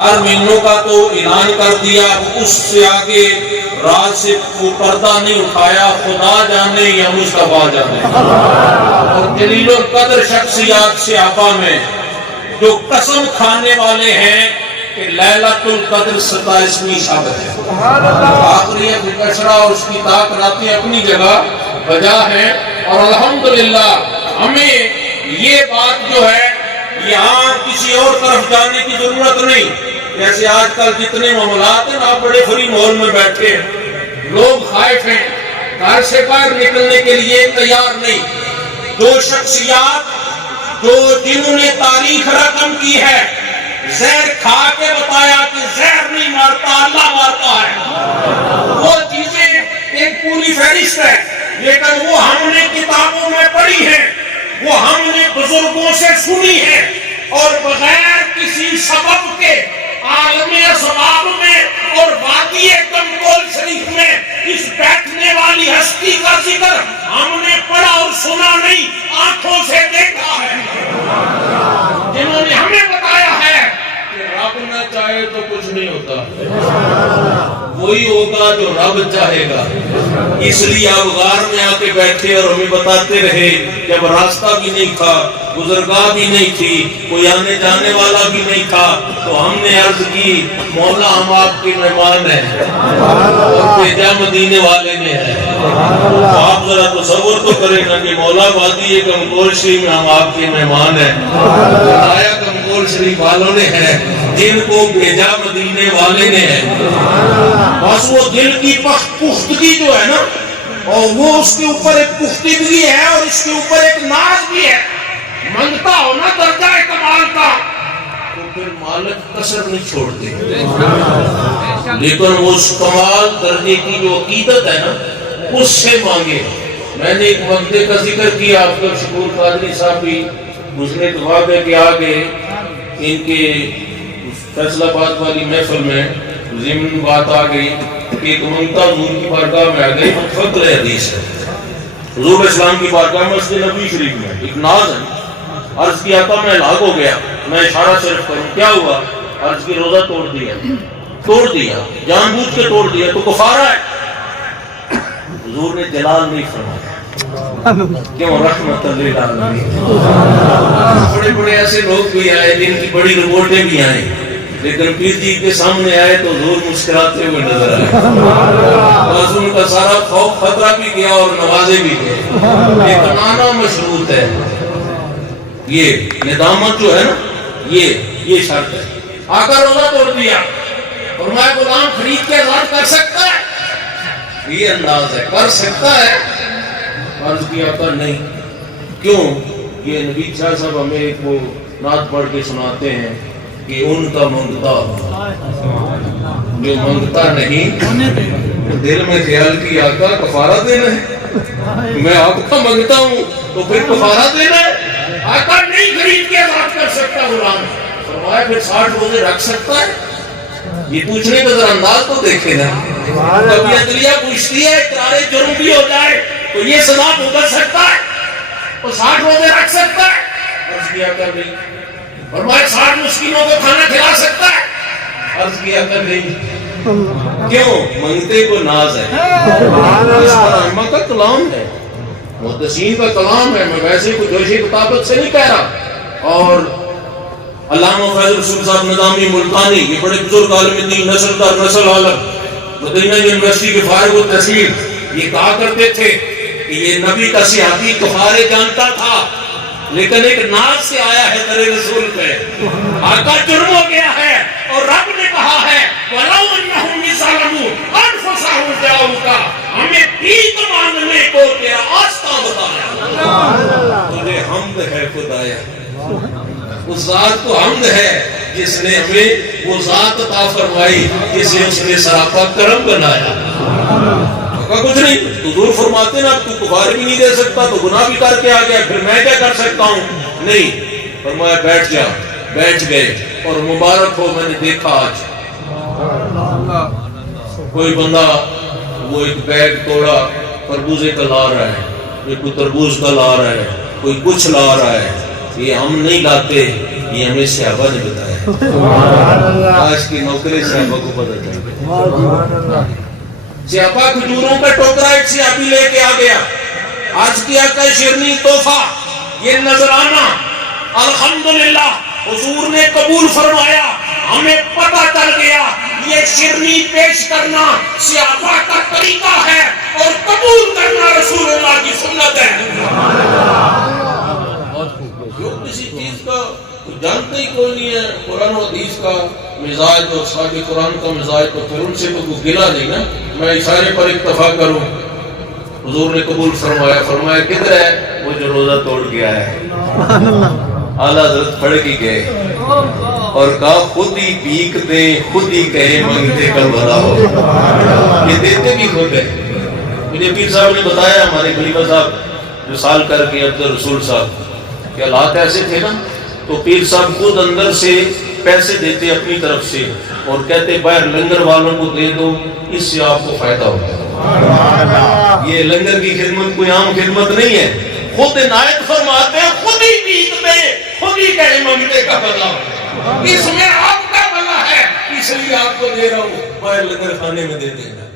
4 مہینوں کا تو اعلان کر دیا، اس سے آگے رات سے وہ پردہ نہیں اٹھایا، خدا جانے یا مصطفیٰ جانے۔ اور جلیل القدر شخصیات صحابہ میں جو قسم کھانے والے ہیں کہ لیلۃ القدر 27ویں شب ہے۔ آخری بچڑا اور اس کی تاکراتیں اپنی جگہ بجا ہیں، اور الحمدللہ ہمیں یہ بات جو ہے یہاں کسی اور طرف جانے کی ضرورت نہیں۔ جیسے آج کل جتنے معاملات ہیں آپ بڑے فری ماحول میں بیٹھے ہیں، لوگ خائف ہیں، گھر سے باہر نکلنے کے لیے تیار نہیں۔ جو شخصیات جنہوں نے تاریخ رقم کی ہے، زہر کھا کے بتایا کہ زہر نہیں مارتا، اللہ مارتا ہے، وہ چیزیں ایک پوری فہرست ہے، لیکن وہ ہم نے کتابوں میں پڑھی ہے، وہ ہم نے بزرگوں سے سنی ہے، اور بغیر کسی سبب کے عالم اسباب میں اور وادی کمکول شریف میں اس بیٹھنے والی ہستی کا ذکر ہم نے پڑھا اور سنا نہیں، آنکھوں سے دیکھا ہے۔ جنہوں نے ہمیں بتایا ہے کہ رب نہ چاہے تو کچھ نہیں ہوتا، وہی ہوگا جو رب چاہے گا۔ اس لیے آپ غار میں آ کے بیٹھے اور ہمیں بتاتے رہے، جب راستہ بھی نہیں تھا، گزرگاہ بھی نہیں تھی، کوئی آنے جانے والا بھی نہیں تھا، تو ہم نے عرض کی مولا ہم آپ کے مہمان ہیں اور بھیجا مدینے والے نے ہے۔ تو آپ ذرا تصور تو کریں نا کہ مولا وادی کمکول شریف میں ہم آپ کے مہمان ہیں، آیا کمکول شریف والوں نے ہے، جن کو بھیجا مدینے والے نے ہے۔ بس وہ دل کی پختگی جو ہے نا، اور وہ اس کے اوپر ایک پختگی ہے اور اس کے اوپر ایک ناز بھی ہے۔ منگتا ہونا درجہ کمال کا تو پھر مالک کسر نہیں چھوڑتے، لیکن اس کمال درجے کی جو عقیدت ہے نا، اس سے مانگے۔ میں نے ایک وقتے کا ذکر کیا، آپ کا شکور قادری صاحب بھی گزرے دفعے کے آگے ان کے فیصل آباد والی محفل میں ضمن بات آ گئی کہ ایک منگتا حضور کی بارگاہ میں آ گئی، متفقر حدیث ہے، حضور اسلام کی بارگاہ میں مسجد نبی شریف میں ایک ناز ہے۔ عرض کیا تھا میں لاغ ہو گیا، میں اشارہ صرف کروں، کیا ہوا؟ عرض کی روزہ توڑ دیا، جان بوجھ کے توڑ دیا تو کفارہ ہے۔ حضور نے جلال نہیں فرمایا، کیوں؟ رحمت للعالمین۔ بڑے بڑے ایسے لوگ بھی آئے جن کی بڑی رپورٹیں بھی آئیں، لیکن پیر جی کے سامنے آئے تو حضور مسکراتے ہوئے نظر آئے، بس ان کا سارا خوف خطرہ بھی گیا اور نوازے بھی گئے۔ لیکن آنا مشروط ہے، یہ ندامت جو ہے نا، یہ شرط ہے۔ آقا روزہ توڑ دیا، فرمایا غلام خرید کے آزاد کر سکتا ہے؟ یہ انداز ہے، کر سکتا ہے؟ عرض کیا آقا نہیں۔ کیوں؟ یہ نبی شاہ صاحب ہمیں ایک وہ نعت پڑھ کے سناتے ہیں کہ ان کا منگتا جو منگتا نہیں، دل میں خیال کی آقا کفارہ دینا ہے، میں آپ کا منگتا ہوں تو پھر کفارہ دینا ہے؟ آقا نہیں خرید کے آزاد کر سکتا غلام۔ فرمایا پھر 60 روزے رکھ سکتا ہے؟ یہ پوچھنے کا ذرا انداز تو دیکھے نا، کبھی عدلیہ پوچھتی ہے اقرار جرم بھی ہو جائے تو یہ سزا بھگت سکتا ہے، تو 60 روزے رکھ سکتا ہے؟ عرض کیا کر نہیں۔ فرمایا 60 مسکینوں کو کھانا کھلا سکتا ہے؟ عرض کیا کر نہیں۔ کیوں؟ منگتے کو ناز ہے۔ اس پر ائمہ کا کلام ہے، محدثین کا کلام ہے، میں ویسے کوئی جوشی کتابت سے نہیں کہہ رہا۔ اور علامہ فیض رسول صاحب نظامی ملتانی، یہ بڑے بزرگ عالم دین، نسل در نسل عالم، مدینہ یونیورسٹی کے فارغ التحصیل، یہ کہا کرتے تھے کہ یہ نبی کا صحابی کفارے جانتا تھا، لیکن ایک ناز سے آیا ہے در رسول پہ، آقا جرم ہو گیا ہے اور رب نے کہا ہے وَلَوْ أَنَّهُمْ يَظْلِمُونَ أَنفُسَهُمْ جَاءُوكَ، ہمیں بھیک مانگنے کو تیرا آستہ بتایا۔ تجھے حمد ہے خدایا، اس ذات کو حمد ہے جس نے ہمیں وہ ذات عطا فرمائی جسے اس نے سراپا کرم بنایا۔ کچھ نہیں، حضور فرماتے نا تو کفارہ بھی نہیں دے سکتا تو گناہ بھی کر کے آ گیا، پھر میں کیا کر سکتا ہوں؟ نہیں، فرمایا بیٹھ جا، بیٹھ گئے۔ اور مبارک ہو، میں نے دیکھا آج کوئی بندہ وہ ایک بیگ توڑا تربوزے کا لا رہا ہے، کوئی تربوز کا لا رہا ہے، کوئی کچھ لا رہا ہے۔ یہ ہم نہیں لاتے، یہ ہمیں صحابہ نے بتایا. آج کی نوکری صحابہ کو پتہ چل گئی. صحابہ کھجوروں کا ٹوکرا ایک صحابی لے کے آ گیا. آج کیا کا شیرنی تحفہ یہ نذرانہ الحمدللہ حضور نے قبول فرمایا. ہمیں پتہ چل گیا یہ شیرنی پیش کرنا صحابہ کا طریقہ ہے اور قبول کرنا رسول اللہ کی سنت ہے. جو کسی چیز کا جانتے ہی کوئی نہیں ہے قرآن و حدیث کا مزاج اور اصحاب قرآن کا مزاج تو پھر ان سے تو کوئی گلا نہیں نا. میں اشارے پر اکتفا کروں. حضور نے قبول فرمایا. فرمایا کدھر ہے؟ وہ جو روزہ توڑ گیا ہے. اعلیٰ حضرت پڑھ کے گئے اور کہا خود ہی بھیک دیں خود ہی کہیں منگتے کر بھلا ہو. یہ دیتے بھی خود ہے. مجھے پیر صاحب نے بتایا ہمارے خلیفہ صاحب وصال کر کے عبد الرسول صاحب کہ حالات ایسے تھے نا تو پیر صاحب خود اندر سے پیسے دیتے اپنی طرف سے اور کہتے باہر لنگر والوں کو دے دو اس سے آپ کو فائدہ ہوگا. یہ لنگر کی خدمت کوئی عام خدمت نہیں ہے. خود عنایت فرماتے ہیں خود ہی بیت دے خود ہی کہیں منگتے کا بھلا ہو. اس میں آپ کا بھلا ہے اس لیے آپ کو دے رہا ہوں. باہر لنگر خانے میں دے دینا.